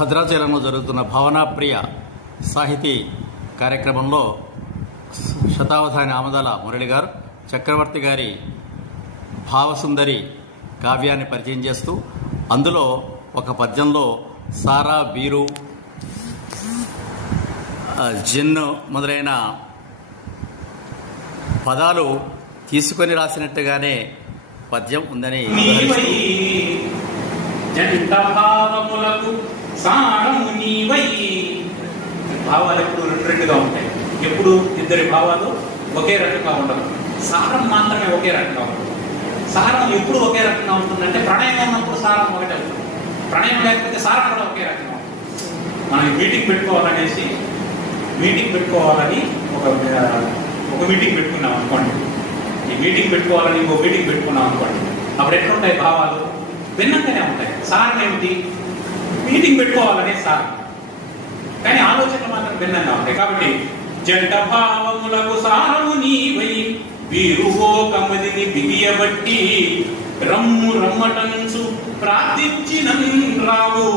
భద్రాచలంలో జరుగుతున్న భావనాప్రియ సాహితీ కార్యక్రమంలో శతావధాని ఆమదాల మురళి గారు చక్రవర్తి గారి భావసుందరి కావ్యాన్ని పరిచయం చేస్తూ అందులో ఒక పద్యంలో సారా వీరు జిన్ను మొదలైన పదాలు తీసుకొని రాసినట్టుగానే పద్యం ఉందని జంట భావములకు సారము నీవై భావాలు ఎప్పుడు రెండు రెండుగా ఉంటాయి. ఎప్పుడు ఇద్దరి భావాలు ఒకే రకంగా ఉండవు. సారం మాత్రమే ఒకే రకంగా ఉంటుంది. సారం ఎప్పుడు ఒకే రకంగా ఉంటుందంటే ప్రణయం ఉన్నప్పుడు సారం ఒకటే ఉంటుంది. ప్రణయం లేకపోతే సారం కూడా ఒకే రకంగా ఉంటుంది. మనం మీటింగ్ పెట్టుకోవాలనేసి మీటింగ్ పెట్టుకోవాలని ఒక ఒక మీటింగ్ పెట్టుకున్నాం అనుకోండి. ఈ మీటింగ్ పెట్టుకోవాలని ఇంకో మీటింగ్ పెట్టుకున్నాం అనుకోండి. అప్పుడు ఎట్లుంటాయి భావాలు? భిన్నంగానే ఉంటాయి. సారం ఏమిటి? మీటింగ్ పెట్టుకోవాలనే సార్. కానీ ఆలోచన మాత్రం భిన్నంగా ఉంటాయి. కాబట్టి జంట భావములకు సారము నీవై వీరు కమదిని బిగియబట్టి రమ్ము రమ్మటంచు ప్రార్థించిన రావు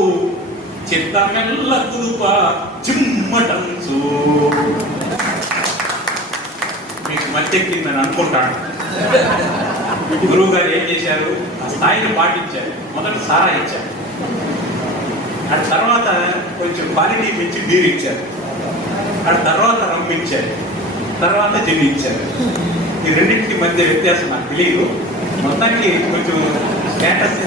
చిత్తమెల్ల కుదుప చిమ్మటంచు. మీకు మత్తెక్కిందని అనుకుంటాను. గురువు గారు ఏం చేశారు? ఆ స్థాయిని పాటించారు. మొదట సారా ఇచ్చారు ఆ తర్వాత కొంచెం క్వాలిటీ పెంచి నీరు ఇచ్చారు. ఆ తర్వాత రంపించారు తర్వాత జీవించారు ఈ రెండింటి మధ్య వ్యత్యాసం నాకు తెలియదు. మొత్తానికి కొంచెం స్టేటస్